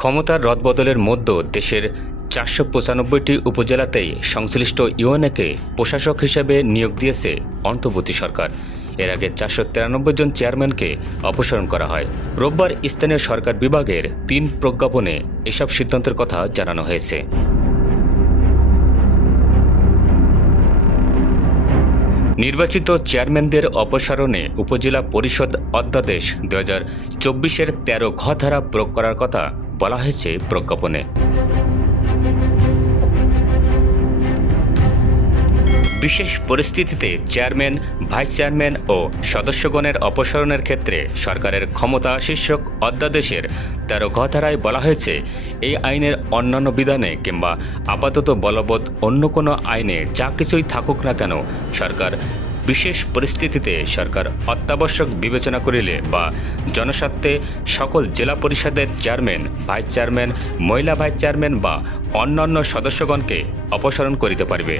ক্ষমতার রদবদলের মধ্যে দেশের চারশো পঁচানব্বইটি উপজেলাতেই সংশ্লিষ্ট ইউএনএকে প্রশাসক হিসেবে নিয়োগ দিয়েছে অন্তর্বর্তী সরকার। এর আগে চারশো তিরানব্বই জন চেয়ারম্যানকে অপসারণ করা হয়। রোববার স্থানীয় সরকার বিভাগের তিন প্রজ্ঞাপনে এসব সিদ্ধান্তের কথা জানানো হয়েছে। নির্বাচিত চেয়ারম্যানদের অপসারণে উপজেলা পরিষদ অধ্যাদেশ দু হাজার চব্বিশের তেরো ঘ ধারা প্রয়োগ করার কথা বলা হয়েছে প্রজ্ঞাপনে। বিশেষ পরিস্থিতিতে চেয়ারম্যান, ভাইস চেয়ারম্যান ও সদস্যগণের অপসারণের ক্ষেত্রে সরকারের ক্ষমতা শীর্ষক অধ্যাদেশের তেরো ঘ ধারায় বলা হয়েছে, এই আইনের অন্যান্য বিধানে কিংবা আপাতত বলবৎ অন্য কোনো আইনে যা কিছুই থাকুক না কেন সরকার বিশেষ পরিস্থিতিতে সরকার অত্যাবশ্যক বিবেচনা করিলে বা জনস্বার্থে সকল জেলা পরিষদের চেয়ারম্যান, ভাইস চেয়ারম্যান, মহিলা ভাইস চেয়ারম্যান বা অন্যান্য সদস্যগণকে অপসারণ করিতে পারিবে।